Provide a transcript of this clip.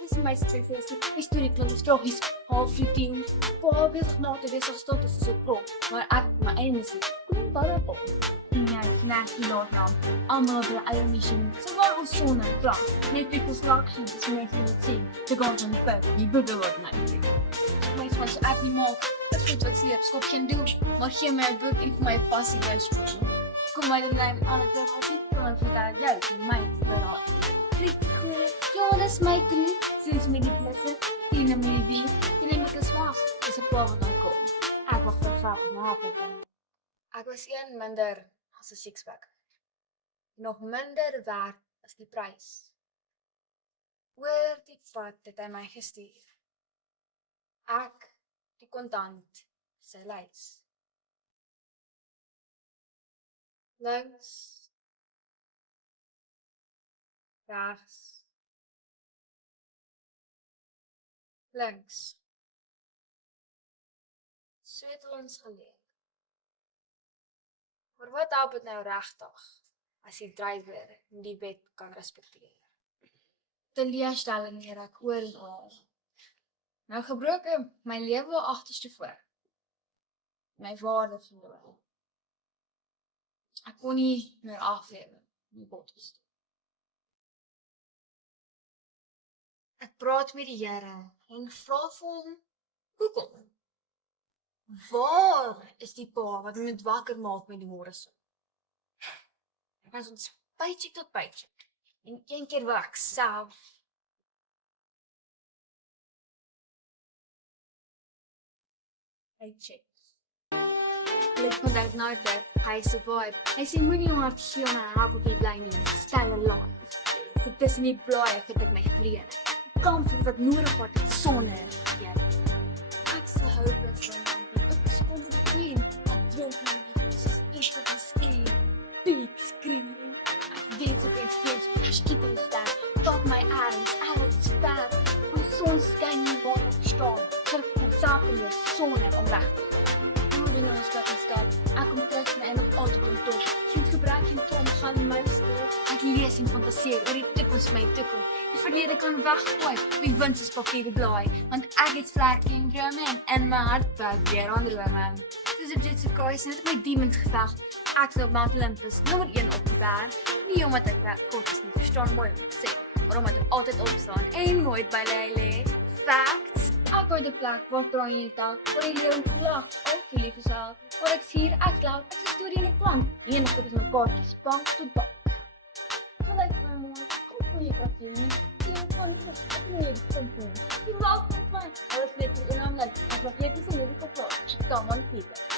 dis my stress, historieklinge stragies, halfroutines, paar bezig na te wees as tot is so prop, maar ek my eie musiek, kom baie op. Snack die laat nou, allemaal op hulle eie mission, sowel ons son en klas, net ek ons reaction is mense wat sien, te gaan van die pub, die boeke wat my sien. Mens wat so ek nie maak, is goed wat sleep, skop geen doel, maar gee my 'n boek en vir my passie luister. Kom my dan neem aan het teruggesie, kom en vertel jou, die my verraad. Ja, dis my crew, soos met die plusse, die na my wie, die neem ek as waag, dis 'n paar wat dan kom. Ek wacht vir graag om haar te kom. Ek was een minder as 'n sixpack. Nog minder werd as die prys. Oor die pad het hy my gestuur. Ek, die kontant, sy lys. Links, regs, links. So het ons geleer. Maar wat help het nou regtig, as die drywer die wet kan respekteer? Teleurstelling leer ek oor en oor. Nou gebroke my lewe agterste voor. My waarde verloor. Ek kon nie meer aflewe, my bottes. Ek praat met die Here en vra vir hom, hoekom? Waar is die pa wat my moet wakker maak met die môreson? Ek was ons paycheck tot paycheck. En een keer wou ek self paycheck. Ek vind uit nou dat hy is 'n vibe. Hy sê moenie hard gee aan 'n happy bly nie. Style alive. Vir tussen die blaaie vind ek my klere. Kom vir wat nodig wat dit sonder. Ja. Ek se hoop is van die skoon die queen. Ek droom van iets op die screen. Big screen. Ek weet op die stage, skiet en staan. Tot my arms ver. My son skyn nie waar ek staan. Terug met sake sonder om weg te gaan. Hoe doen ons dat ons kan? Ek kom terug en nog altyd om top. Geen gebruik, geen trom, gaan in my stoel. Ek lees en fantaseer oor die toekoms, my toekoms. Die verlede kan weggooi, die wins is papier blaai. Want ek het vlerke en drome en my hart buig weer aan drome. Soos op Jitsu Kais, net my demons geveg. Ek sal op Mount Olympus, nommer 1 op die berg. Nie omdat ek kort is nie, verstaan mooi wat ek sê. Maar omdat ek altyd opstaan en nooit by lê. Facts. Ek wou die plek waar draai jy die tak, waar jy leer om te lag, al vir lief is al. Waar ek sier, ek slaap, ek is storie in die klank. Die enige is my kaartjes, bank tot bank. Gelijk my mooi, kom van je kafje nie. Die kan nie, ek nie die punt nie. Die wou van my. Alles weet jy, en omdat ek nog net is in die kapot, ek kan man pieken.